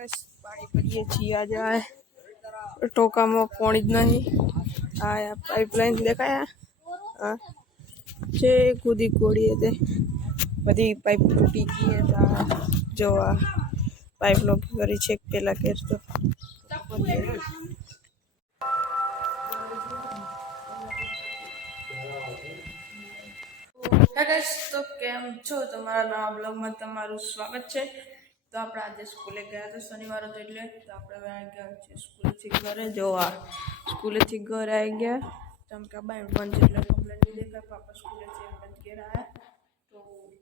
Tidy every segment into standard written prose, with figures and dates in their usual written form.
बस पानी पड़िए छी आ जाए टोका में पानी नहीं आया पाइपलाइन देखाया हाँ छे कूदी कोड़ी है बधी पाइप तूटी गई है जो आ पाइप लोग करी चेक पेला कर तो तो केम छो तमारा नवा ब्लॉग में तमारू स्वागत है। तो आप आज स्कूले गया तो शनिवार तो એટલે તો આપણે આ ગયા છે સ્કૂલ થી ઘરે જોવા સ્કૂલે થી ઘરે આવી ગયા ચમકા બાય બંધ એટલે કમ્પ્લેન્ટ दी देखा पापा स्कूले से बंद के रहा तो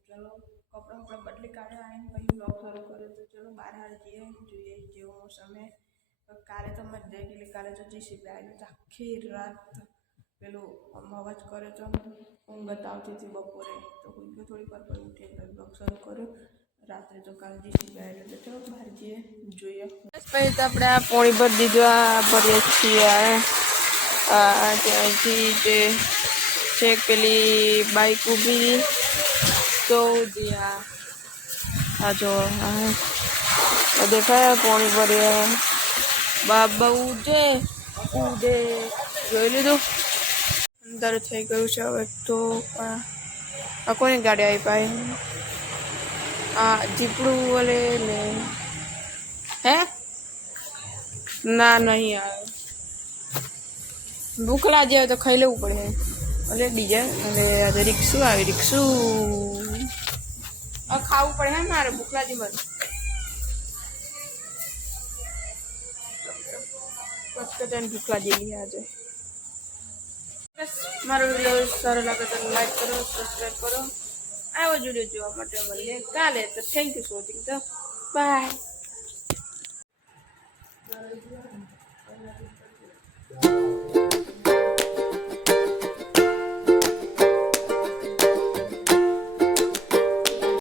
चलो कपड़ा कपड़ा बदली काढ़े आए भाई ब्लॉग शुरू करे तो चलो बाहर જઈએ જોઈએ જેવો समय काले तो मत देख ले काले तो जीसीबी आई तो आखी रात પેલું અવાજ કરે તો ઊંઘ આવતી હતી બપોરે તો કોઈ થોડી વાર પર ઉઠી બ્લોગ શરૂ કર્યો રાત્રે તો કાલ જીસીબી આવી એટલે ચલો બહાર જઈએ જોઈએ પછી તો આપણે આ પોણી ભરી દીધું આ ભરીએ છીએ ત્યાંથી જે છે પેલી બાઈક ઊભી તો આ જો દેખાય પોણી ભરીએ બાબા ઉડે ઉડે જોઈ લીધું अंदर थी गयु है हवे तो आ कोई गाड़ी आई पाई आ जीपड़ू वाले ने है ना नहीं आए भूख लागे तो खाई लेव पड़े अरे डीजे अरे आज रिक्शू आई रिक्शू खाव पड़े है मारे भूख लागी मत भूख लागी आज मारो वीडियो सारो लगे तो लाइक करो सब्सक्राइब करो आवा वीडियो જોવા માટે મળીએ કાલે તો થેન્ક યુ ફોર વોચિંગ તો બાય